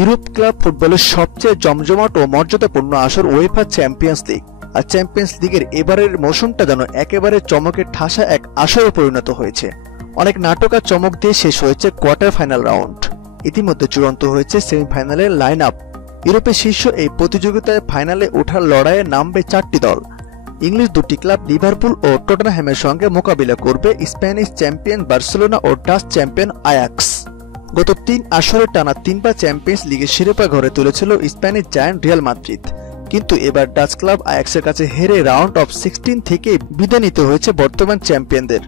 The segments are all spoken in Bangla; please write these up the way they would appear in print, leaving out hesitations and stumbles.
ইউরোপ ক্লাব ফুটবলের সবচেয়ে জমজমাট ও মর্যাদাপূর্ণ আসর উয়েফা চ্যাম্পিয়ন্স লিগ। আর চ্যাম্পিয়ন্স লিগের এবারের মৌসুমটা যেন একেবারে চমকের ঠাসা এক আসরে পরিণত হয়েছে। অনেক নাটক আর চমক দিয়ে শেষ হয়েছে কোয়ার্টার ফাইনাল রাউন্ড। ইতিমধ্যে চূড়ান্ত হয়েছে সেমিফাইনালের লাইন আপ। ইউরোপের শীর্ষ এই প্রতিযোগিতায় ফাইনালে ওঠার লড়াইয়ে নামবে 4টি দল। ইংলিশ দুটি ক্লাব লিভারপুল ও টটেনহ্যামের সঙ্গে মোকাবিলা করবে স্প্যানিশ চ্যাম্পিয়ন বার্সেলোনা ও ডাচ চ্যাম্পিয়ন আয়াক্স। গত 3 আসরে টানা 3বার চ্যাম্পিয়ন্স লিগের শিরোপা ঘরে তুলেছিল স্প্যানিশ জায়ান্ট রিয়াল মাদ্রিদ, কিন্তু এবার ডাচ ক্লাব আয়াক্সের কাছে হেরে রাউন্ড অফ 16 থেকে বিদায় নিতে হয়েছে বর্তমান চ্যাম্পিয়নদের।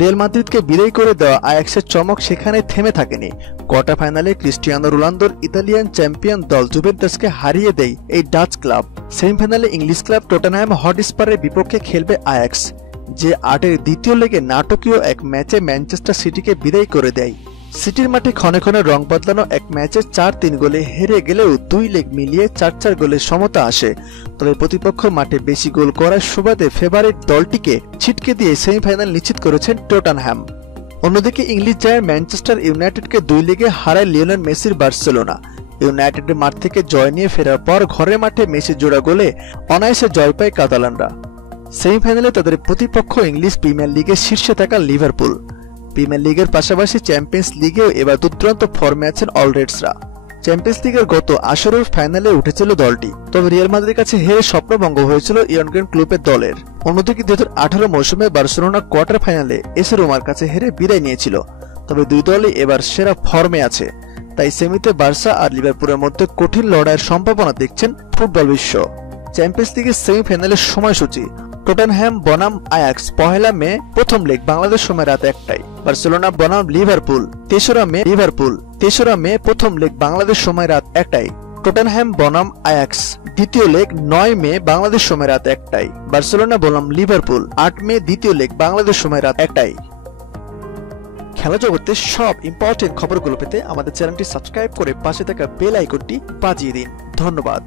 রিয়াল মাদ্রিদকে বিদায় করে দেওয়া আয়াক্সের চমক সেখানে থেমে থাকেনি। কোয়ার্টার ফাইনালে ক্রিস্টিয়ানো রোনালদোর ইতালিয়ান চ্যাম্পিয়ন দল জুভেন্টাসকে হারিয়ে দেয় এই ডাচ ক্লাব। সেমিফাইনালে ইংলিশ ক্লাব টটেনহ্যাম হটস্পারের বিপক্ষে খেলবে আয়াক্স, যে 8-এর দ্বিতীয় লেগে নাটকীয় এক ম্যাচে ম্যানচেস্টার সিটিকে বিদায় করে দেয়। সিটির মাঠে ক্ষণে ক্ষণে রং বদলানো এক ম্যাচে 4-3 গোলে হেরে গেলেও 2 লেগ মিলিয়ে 4-4 গোলের সমতা আসে। তবে প্রতিপক্ষ মাঠে বেশি গোল করার সুবাদে ফেভারিট দলটিকে ছিটকে দিয়ে সেমিফাইনাল নিশ্চিত করেছেন টটেনহ্যাম। অন্যদিকে ইংলিশ জায়ান্ট ম্যানচেস্টার ইউনাইটেডকে 2 লেগে হারায় লিওনেল মেসির বার্সেলোনা। ইউনাইটেডের মাঠ থেকে জয় নিয়ে ফেরার পর ঘরের মাঠে মেসি জোড়া গোলে অনায়াসে জয় পায় কাতালানরা। সেমিফাইনালে তাদের প্রতিপক্ষ ইংলিশ প্রিমিয়ার লিগের শীর্ষে থাকা লিভারপুল। প্রিমিয়ার লিগের পাশাপাশি চ্যাম্পিয়ন্স লিগেও এবার দুর্দান্ত ফর্মে আছেন অলরেডসরা। চ্যাম্পিয়ন্স লিগের গত আসরের ফাইনালে উঠেছিল দলটি, তবে রিয়াল মাদ্রিদের কাছে হেরে স্বপ্নভঙ্গ হয়েছিল ইয়র্গেন ক্লুপের দলের। অন্যদিকে 2018 মৌসুমে বার্সেলোনা কোয়ার্টার ফাইনালে এসে রোমার কাছে হেরে বিদায় নিয়েছিল। তবে দুই দলই এবার সেরা ফর্মে আছে, তাই সেমিতে বার্সা আর লিভারপুলের মধ্যে কঠিন লড়াইয়ের সম্ভাবনা দেখছেন ফুটবল বিশ্ব। চ্যাম্পিয়ন্স লিগের সেমিফাইনালের সময়সূচি: টটেনহ্যাম বনাম আয়াক্স 1 মে প্রথম লেগ বাংলাদেশ সময় রাত 1টায়। বার্সেলোনা বনাম লিভারপুল 3রা মে প্রথম লেগ বাংলাদেশ সময় রাত 1টায়। টটেনহ্যাম বনাম আয়াক্স দ্বিতীয় লেগ 9 মে বাংলাদেশ সময় রাত 1টায়। বার্সেলোনা বনাম লিভারপুল 8 মে দ্বিতীয় লেগ বাংলাদেশ সময় রাত 1টায়। খেলা জগতের সব ইম্পর্টেন্ট খবরগুলো পেতে আমাদের চ্যানেলটি সাবস্ক্রাইব করে পাশে থাকা বেল আইকনটি বাজিয়ে দিন। ধন্যবাদ।